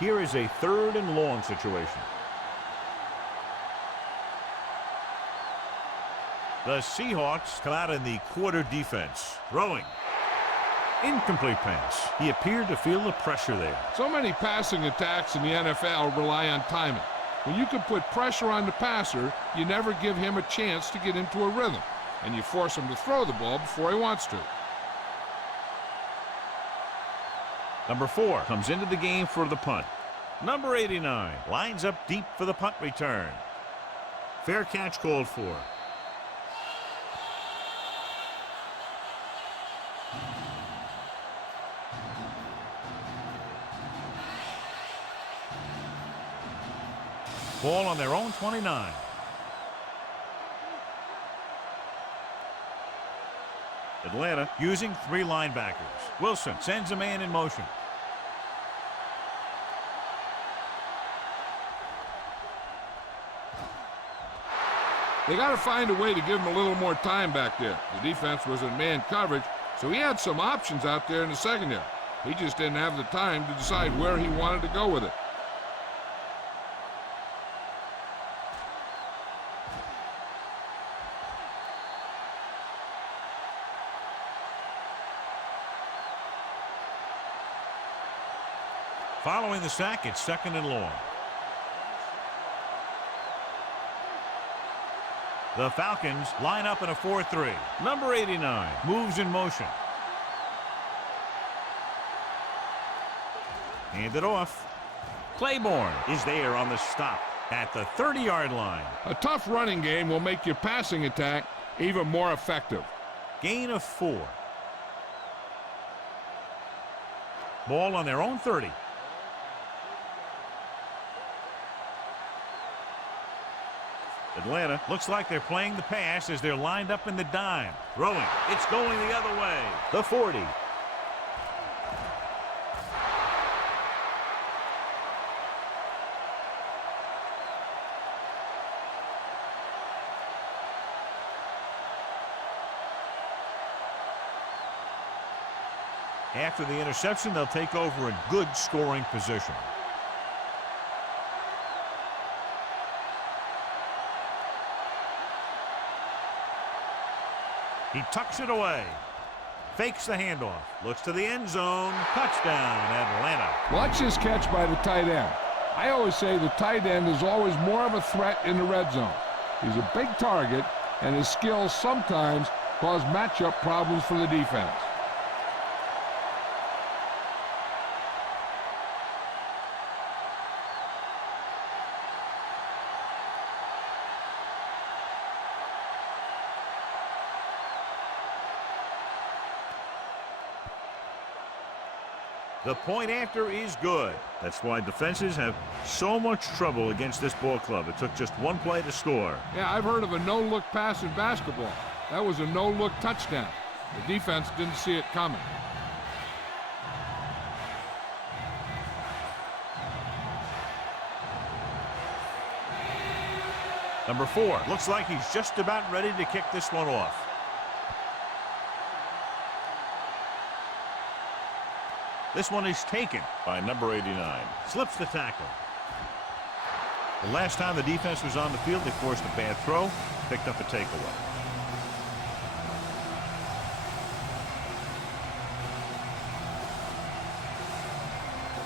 Here is a 3rd and long situation. The Seahawks come out in the quarter defense. Throwing. Incomplete pass. He appeared to feel the pressure there. So many passing attacks in the NFL rely on timing. When you can put pressure on the passer, you never give him a chance to get into a rhythm, and you force him to throw the ball before he wants to. Number 4 comes into the game for the punt. Number 89 lines up deep for the punt return. Fair catch called for. Ball on their own 29. Atlanta using 3 linebackers. Wilson sends a man in motion. They got to find a way to give him a little more time back there. The defense was in man coverage, so he had some options out there in the secondary. He just didn't have the time to decide where he wanted to go with it. Following the sack, it's 2nd and long. The Falcons line up in a 4-3. Number 89 moves in motion. Hand it off. Claiborne is there on the stop at the 30-yard line. A tough running game will make your passing attack even more effective. Gain of 4. Ball on their own 30. Atlanta looks like they're playing the pass as they're lined up in the dime. Throwing. It's going the other way. The 40. After the interception, they'll take over in good scoring position. He tucks it away. Fakes the handoff. Looks to the end zone. Touchdown, Atlanta. Watch this catch by the tight end. I always say the tight end is always more of a threat in the red zone. He's a big target, and his skills sometimes cause matchup problems for the defense. The point after is good. That's why defenses have so much trouble against this ball club. It took just 1 play to score. Yeah, I've heard of a no-look pass in basketball. That was a no-look touchdown. The defense didn't see it coming. Number 4 looks like he's just about ready to kick this one off. This one is taken by number 89. Slips the tackle. The last time the defense was on the field, they forced a bad throw, picked up a takeaway.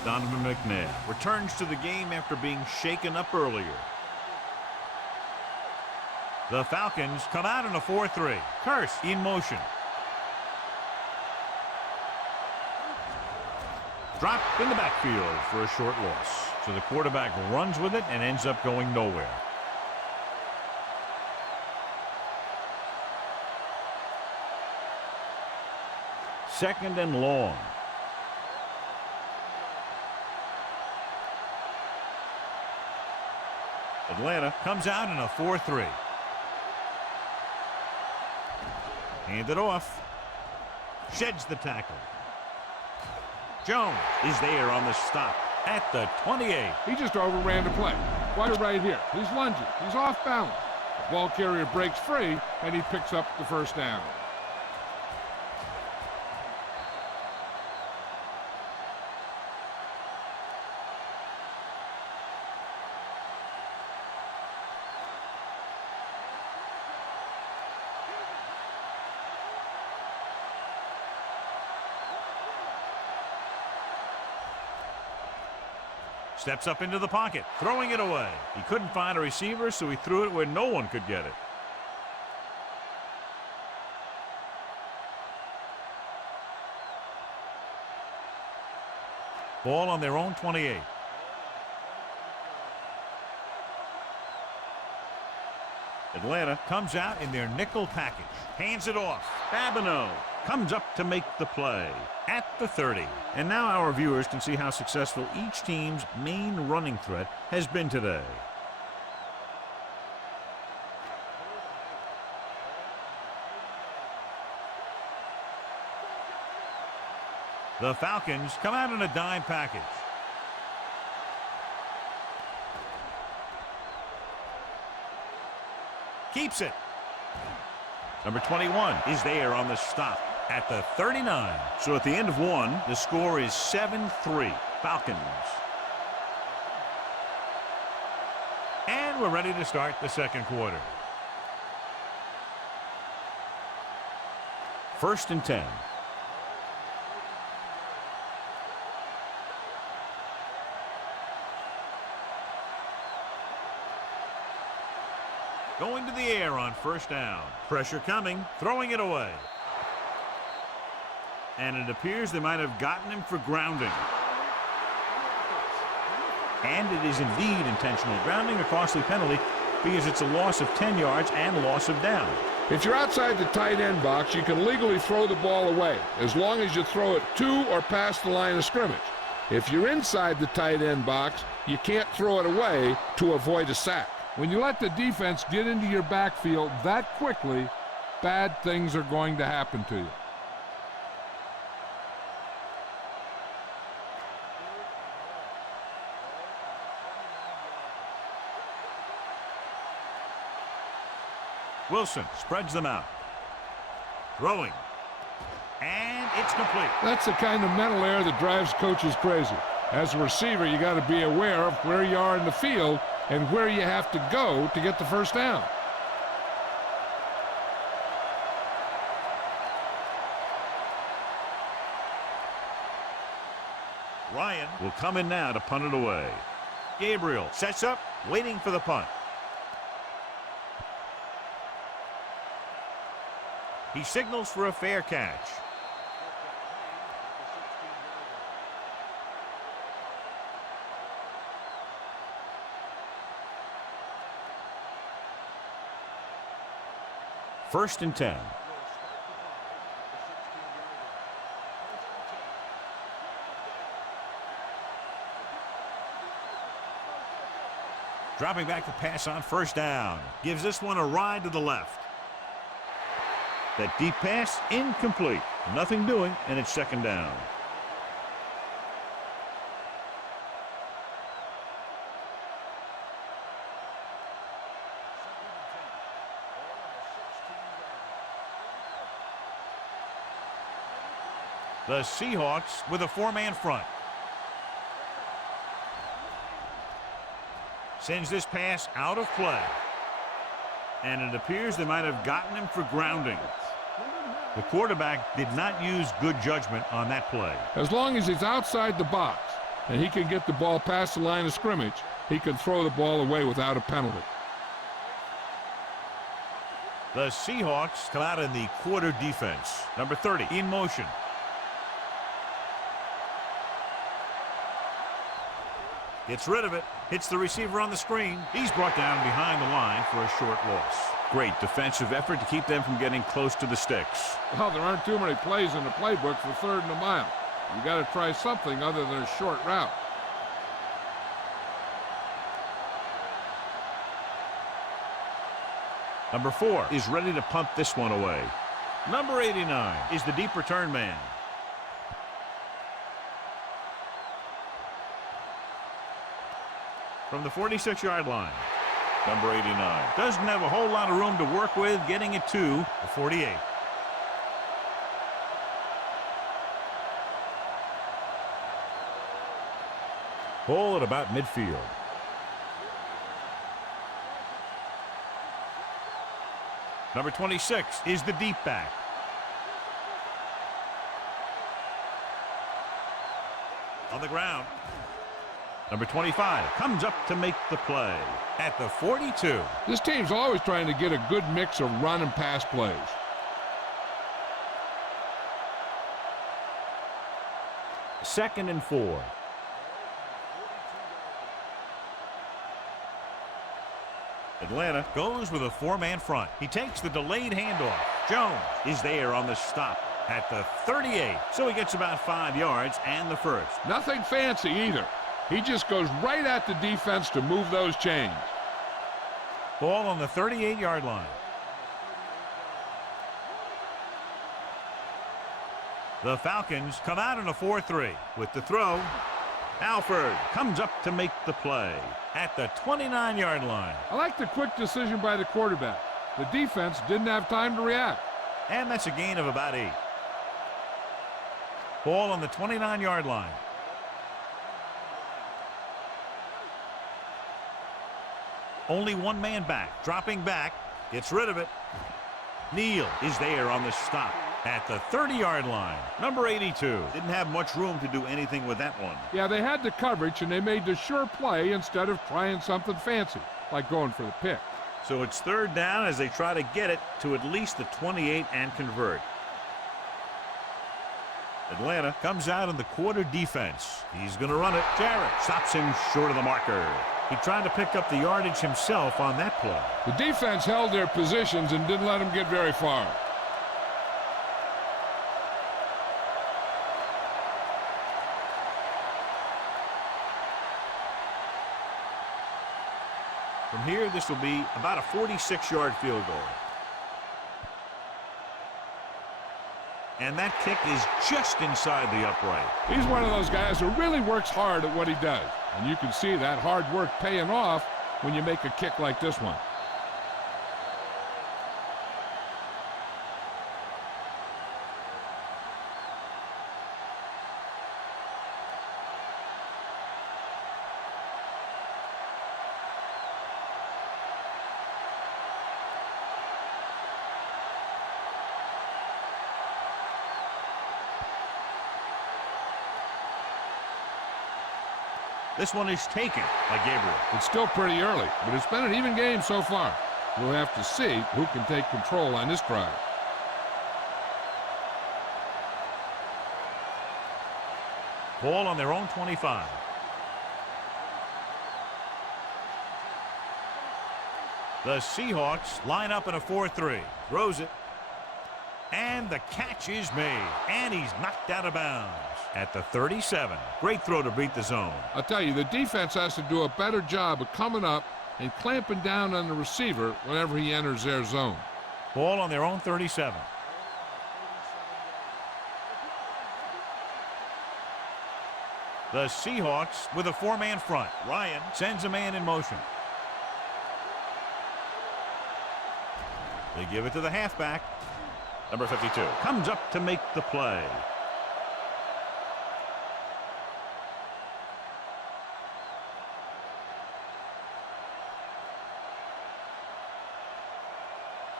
Donovan McNabb returns to the game after being shaken up earlier. The Falcons come out in a 4-3. Curse in motion. Dropped in the backfield for a short loss. So the quarterback runs with it and ends up going nowhere. Second and long. Atlanta comes out in a 4-3. Hand it off. Sheds the tackle. Jones is there on the stop at the 28. He just overran the play. Watch it right here. He's lunging. He's off balance. The ball carrier breaks free, and he picks up the first down. Steps up into the pocket, throwing it away. He couldn't find a receiver, so he threw it where no one could get it. Ball on their own 28. Atlanta comes out in their nickel package. Hands it off. Babineau comes up to make the play at the 30. And now our viewers can see how successful each team's main running threat has been today. The Falcons come out in a dime package. Keeps it. Number 21 is there on the stop at the 39. So at the end of one, the score is 7-3 Falcons. And we're ready to start the second quarter. 1st and 10. Going to the air on 1st down. Pressure coming, throwing it away. And it appears they might have gotten him for grounding. And it is indeed intentional grounding, a costly penalty, because it's a loss of 10 yards and loss of down. If you're outside the tight end box, you can legally throw the ball away, as long as you throw it to or past the line of scrimmage. If you're inside the tight end box, you can't throw it away to avoid a sack. When you let the defense get into your backfield that quickly, bad things are going to happen to you. Wilson spreads them out. Throwing. And it's complete. That's the kind of mental error that drives coaches crazy. As a receiver, you got to be aware of where you are in the field and where you have to go to get the 1st down. Ryan will come in now to punt it away. Gabriel sets up, waiting for the punt. He signals for a fair catch. First and 10. Dropping back to pass on 1st down. Gives this one a ride to the left. That deep pass, incomplete. Nothing doing, and it's 2nd down. The Seahawks with a 4-man front. Sends this pass out of play. And it appears they might have gotten him for grounding. The quarterback did not use good judgment on that play. As long as he's outside the box and he can get the ball past the line of scrimmage, he can throw the ball away without a penalty. The Seahawks come out in the quarter defense. Number 30 in motion. Gets rid of it. Hits the receiver on the screen. He's brought down behind the line for a short loss. Great defensive effort to keep them from getting close to the sticks. Well, there aren't too many plays in the playbook for 3rd and a mile. You got to try something other than a short route. Number 4 is ready to punt this one away. Number 89 is the deep return man. From the 46-yard line. Number 89 doesn't have a whole lot of room to work with, getting it to the 48. Ball at about midfield. Number 26 is the deep back. On the ground. Number 25 comes up to make the play at the 42. This team's always trying to get a good mix of run and pass plays. Second and 4. Atlanta goes with a four-man front. He takes the delayed handoff. Jones is there on the stop at the 38. So he gets about 5 yards and the first. Nothing fancy either. He just goes right at the defense to move those chains. Ball on the 38-yard line. The Falcons come out in a 4-3 with the throw. Alford comes up to make the play at the 29-yard line. I like the quick decision by the quarterback. The defense didn't have time to react. And that's a gain of about 8. Ball on the 29-yard line. Only one man back. Dropping back. Gets rid of it. Neal is there on the stop at the 30-yard line. Number 82. Didn't have much room to do anything with that one. Yeah, they had the coverage, and they made the sure play instead of trying something fancy, like going for the pick. So it's third down as they try to get it to at least the 28 and convert. Atlanta comes out in the quarter defense. He's going to run it. Jarrett stops him short of the marker. He tried to pick up the yardage himself on that play. The defense held their positions and didn't let him get very far. From here, this will be about a 46-yard field goal. And that kick is just inside the upright. He's one of those guys who really works hard at what he does. And you can see that hard work paying off when you make a kick like this one. This one is taken by Gabriel. It's still pretty early, but it's been an even game so far. We'll have to see who can take control on this drive. Ball on their own 25. The Seahawks line up in a 4-3. Throws it. And the catch is made. And he's knocked out of bounds at the 37. Great throw to beat the zone. I'll tell you, the defense has to do a better job of coming up and clamping down on the receiver whenever he enters their zone. Ball on their own 37. The Seahawks with a four-man front. Ryan sends a man in motion. They give it to the halfback. Number 52 comes up to make the play.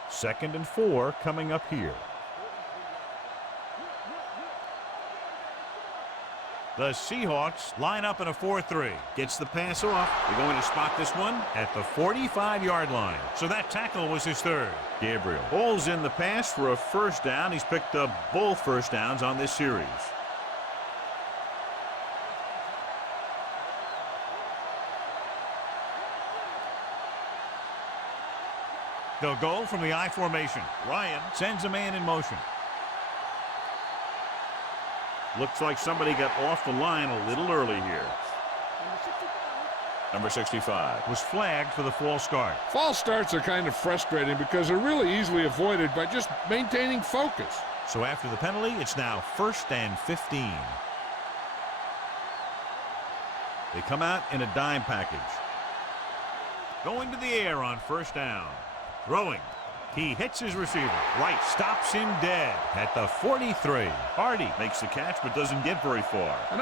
Second and 4 coming up here. The Seahawks line up in a 4-3. Gets the pass off. They're going to spot this one at the 45-yard line. So that tackle was his third. Gabriel pulls in the pass for a first down. He's picked up both first downs on this series. They'll go from the I formation. Ryan sends a man in motion. Looks like somebody got off the line a little early here. Number 65 was flagged for the false start. False starts are kind of frustrating because they're really easily avoided by just maintaining focus. So after the penalty, it's now 1st and 15. They come out in a dime package. Going to the air on first down. Throwing. He hits his receiver. Right stops him dead at the 43. Hardy makes the catch but doesn't get very far. And